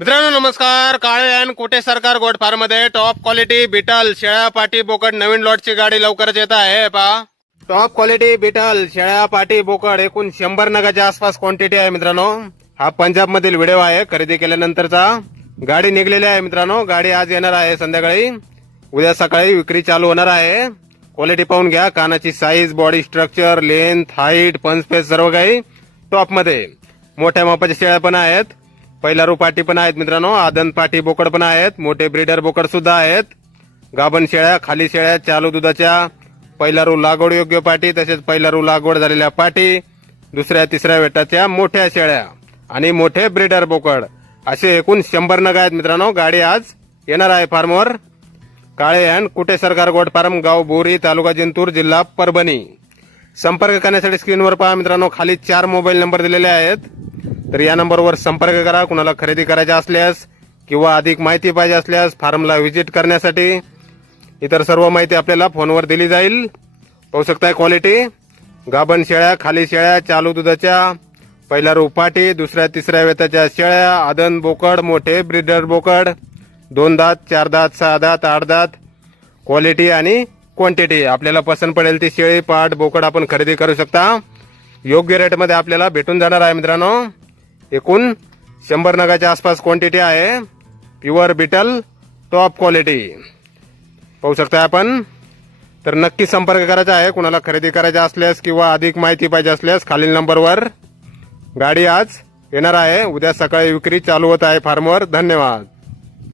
मित्रांनो नमस्कार. काळे अँड कोटे सरकार गोट फार्म मध्ये टॉप क्वालिटी बिटल शेळ्या पाटी बोकड नवीन लॉटची गाडी लवकरच येत आहे. पहा, टॉप क्वालिटी बिटल शेळ्या पाटी बोकड एकूण 100 नगाच्या आसपास क्वांटिटी आहे. मित्रांनो हा पंजाब मधील व्हिडिओ आहे खरेदी केल्यानंतरचा. गाडी निघलेली आहे मित्रांनो. गाडी आज येणार आहे संध्याकाळी. उद्या सकाळी विक्री चालू होणार आहे. क्वालिटी पाहून घ्या. कानाची size, body structure, length, height, पंचपेस सर्व काही टॉप मध्ये. मोठ्या मापाच्या शेळ्या पण आहेत. पहिला पाटी पण आहेत मित्रांनो. आदन पाटी बोकड पण आहेत. मोठे ब्रीडर बोकड सुद्धा आहेत. गाभण शेळ्या, खाली शेळ्या, चालू दुधाच्या, पहिला लागवड योग्य पाटी, तसेच पहिला लागवड झालेल्या पाटी, दुसऱ्या तिसऱ्या वेटाच्या मोठ्या शेळ्या आणि मोठे ब्रीडर बोकड असे एकूण 100 नग आहेत मित्रांनो. गाडी आज येणार आहे फार्मवर. काळे अँड कुटे सरकार गोट फार्म, गाव बोरी, तालुका जिंतूर, जिल्हा परभणी. संपर्क करण्यासाठी स्क्रीनवर पहा मित्रांनो. खाली 4 मोबाईल नंबर दिलेले आहेत. तर या नंबरवर संपर्क करा. कुणाला खरेदी करायची असल्यास किंवा अधिक माहिती पाहिजे असल्यास, फार्मला व्हिजिट करण्यासाठी इतर सर्व माहिती आपल्याला फोनवर दिली जाईल. पाहू शकताय क्वालिटी. गाभण शेळ्या, खाली शेळ्या, चालू दुधाच्या, पहिला पाटी, दुसऱ्या तिसऱ्या वेताच्या शेळ्या, आदन बोकड, मोठे ब्रीडर बोकड, 2 दात, 4 दात, 6 दात, 8 दात. क्वालिटी आणि क्वांटिटी आपल्याला पसंत पडेल ती शेळी, पाट, बोकड आपण खरेदी करू शकता. योग्य रेटमध्ये आपल्याला भेटून जाणार आहे मित्रांनो. एकूण 100 नगाच्या आसपास क्वांटिटी आहे. प्युअर बिटल टॉप क्वालिटी पाहू शकता आपण. तर नक्की संपर्क करायचा आहे. कुणाला खरेदी करायची असल्यास किंवा अधिक माहिती पाहिजे असल्यास खालील नंबरवर. गाडी आज येणार आहे. उद्या सकाळी विक्री चालू होत आहे फार्मवर. धन्यवाद.